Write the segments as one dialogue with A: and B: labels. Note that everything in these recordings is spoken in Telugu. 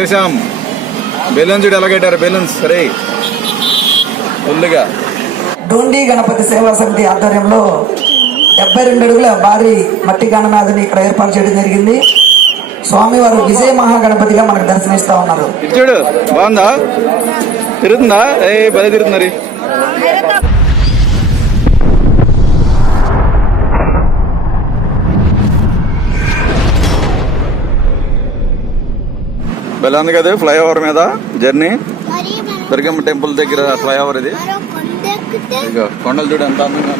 A: చేసాం బెలూన్స్ చూడు బెలూన్స్. సరే ఫుల్గా
B: డోండి గణపతి సేవా సమితి ఆధ్వర్యంలో డెబ్బై రెండు అడుగుల భారీ మట్టి గణనాథుని ఇక్కడ ఏర్పాటు చేయడం జరిగింది. స్వామివారు విజయ మహాగణపతిగా మనకు దర్శనమిస్తా ఉన్నారు.
A: చూడు బాగుందా? తిరుగుతుందా? ఏ భలే తిరుగుతుంది భలే ఉంది కదా ఫ్లైఓవర్ మీద జర్నీ? దుర్గమ్మ టెంపుల్ దగ్గర ఫ్లైఓవర్ ఇది. కొండలు చూడు ఎంత అందంగా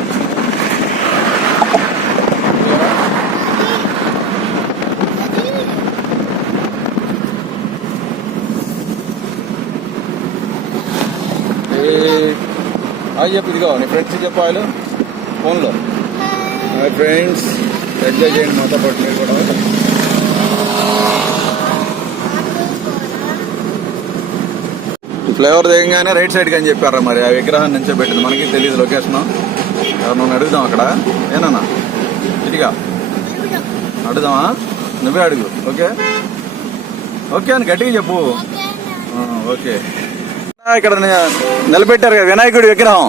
A: హాయ్ చెప్పు ఇదిగో నీ ఫ్రెండ్స్ చెప్పు వాళ్ళు ఫోన్లో. ఫ్రెండ్స్ ఎంజాయ్ చేయండి మాతో పాటు మీరు కూడా. ఫ్లేవర్ దిగంగానే రైట్ సైడ్కి అని చెప్పారా మరి? ఆ విగ్రహాన్ని నుంచో పెట్టింది. మనకి తెలియదు లొకేషన్ ఎవరినైనా అడుగుదాం అక్కడ. ఏనన్నా? ఇదిగా. అడుగుదామా? నువ్వే అడుగు. ఓకే? ఓకే అని గట్టిగా చెప్పు. ఓకే. ఇక్కడ నిలబెట్టారు కదా వినాయకుడి విగ్రహం.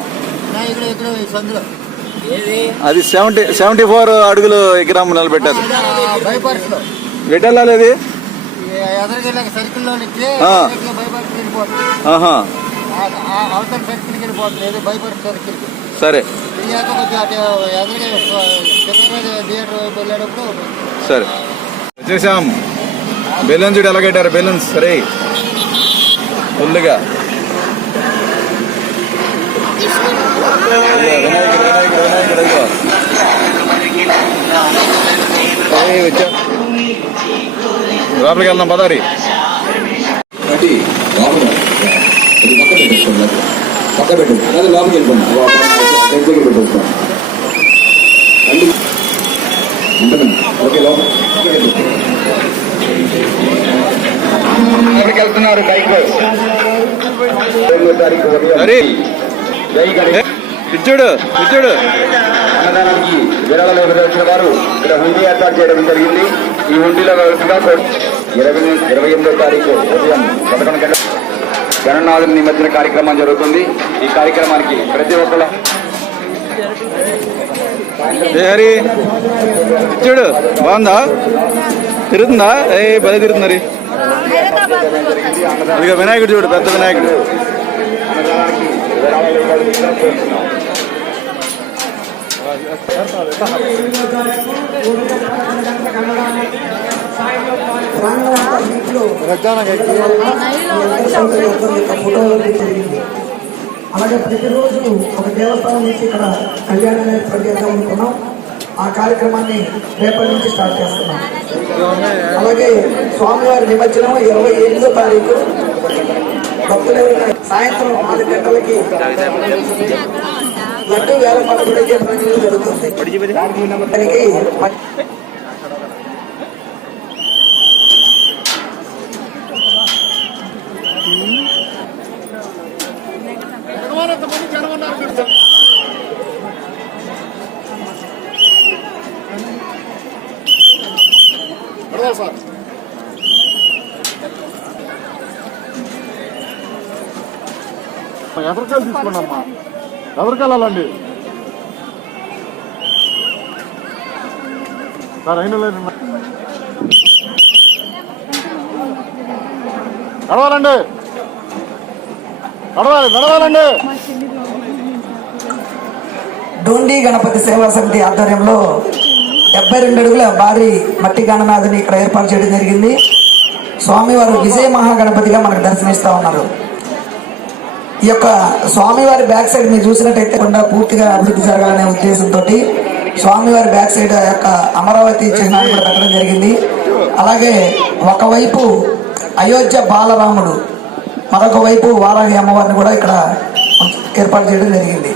A: అది సెవెంటీ సెవెంటీ ఫోర్ అడుగులు విగ్రహం నిలబెట్టారు.
C: బైపాస్లో
A: పెట్టాలి అది
C: ఎదరికెళ్ళాక సర్కిల్లో నుంచి. బైపాస్ వెళ్ళిపోతుంది. అవతల సర్కిల్కి వెళ్ళిపోతుంది ఏదో బైపాస్
A: సరే.
C: తిరిగాక కొంచెం అటు ఎదురుగా చిన్నరాజు థియేటర్ వైపు వెళ్ళేటప్పుడు
A: సరే. వచ్చేసాం. బెలూన్స్ చూడు ఎలా కట్టారు బెలూన్స్. సరే. ఫుల్గా వినాయకుడు వినాయకుడు వినాయకుడు లోపలికి వెళ్దాం
D: అది పక్క పెట్టు అది. లోపలికి ఉంటుందండి ఓకే
A: వెళ్తున్నారు బైక్ ఇచ్చుడు ఇచ్చుడు
D: అన్నదానానికి విరాళాలు ఇవ్వదలిచిన వారు ఇక్కడ హుండీ ఏర్పాటు చేయడం జరిగింది. ఈ హుండీలో వ్యవస్థగా ఇరవై ఇరవై ఎనిమిదో తారీఖు ఉదయం పదకొండు గంటల గణనాథుని నిమజ్జన కార్యక్రమం జరుగుతుంది. ఈ కార్యక్రమానికి ప్రతి ఒక్కరు
A: చూడు హరి. బాగుందా? తిరుగుతుందా? ఏ భలే తిరుగుతుంది అదిగో వినాయకుడు చూడు పెద్ద వినాయకుడు.
D: కన్నడానికి
B: అలాగే ప్రతిరోజు ఒక దేవస్థానం నుంచి ఇక్కడ కళ్యాణం ఏర్పాటు చేద్దాం అనుకున్నాం. ఆ కార్యక్రమాన్ని రేపటి నుంచి స్టార్ట్ చేస్తున్నాం. అలాగే స్వామివారి నిమజ్జనం ఇరవై ఎనిమిదో తారీఖు. భక్తులు సాయంత్రం నాలుగు గంటలకి లడ్డు వేల పదకొండు జరుగుతుంది దానికి
E: ఎదరికాయలు తీసుకోండి అమ్మా ఎదరికాయలు సార్ అయిన లేదు. నడవాలండి. నడవాలి నడవాలండి.
B: డోండి గణపతి సేవా సమితి ఆధ్వర్యంలో డెబ్బై రెండు అడుగుల భారీ మట్టి గణనాథుని ఇక్కడ ఏర్పాటు చేయడం జరిగింది. స్వామివారు విజయ మహాగణపతిగా మనకు దర్శనమిస్తా ఉన్నారు. ఈ యొక్క స్వామివారి బ్యాక్ సైడ్ మీరు చూసినట్టయితే కొండ పూర్తిగా అభివృద్ధి జరగాలనే ఉద్దేశంతో స్వామివారి బ్యాక్ సైడ్ యొక్క అమరావతి చిహ్నాన్ని కూడా పెట్టడం జరిగింది. అలాగే ఒకవైపు అయోధ్య బాలరాముడు మరొక వైపు వారాహి అమ్మవారిని కూడా ఇక్కడ ఏర్పాటు చేయడం జరిగింది.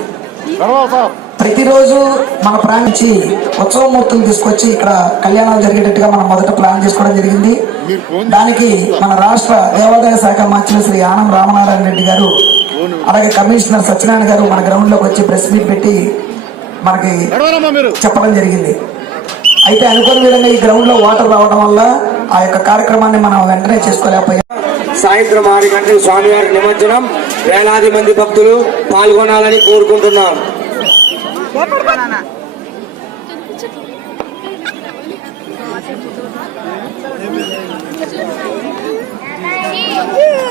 B: ప్రతిరోజు మన ప్రాంతం నుంచి ఉత్సవమూర్తులు తీసుకొచ్చి ఇక్కడ కళ్యాణాలు జరిగేటట్టుగా మనం మొదట ప్లాన్ చేసుకోవడం జరిగింది. దానికి మన రాష్ట్ర దేవాదాయ శాఖ మంత్రి శ్రీ ఆనం రామనారాయణ రెడ్డి గారు అలాగే కమిషనర్ సత్యనారాయణ గారు మన గ్రౌండ్లోకి వచ్చి ప్రెస్ మీట్ పెట్టి మనకి చెప్పడం జరిగింది. అయితే అనుకోని విధంగా ఈ గ్రౌండ్లో వాటర్ రావడం వల్ల ఆ యొక్క కార్యక్రమాన్ని మనం వెంటనే చేసుకోలేకపోయాం.
F: సాయంత్రం ఆరు గంటల స్వామివారి నిమజ్జనం. వేలాది మంది భక్తులు పాల్గొనాలని కోరుకుంటున్నాం.
G: Yeah.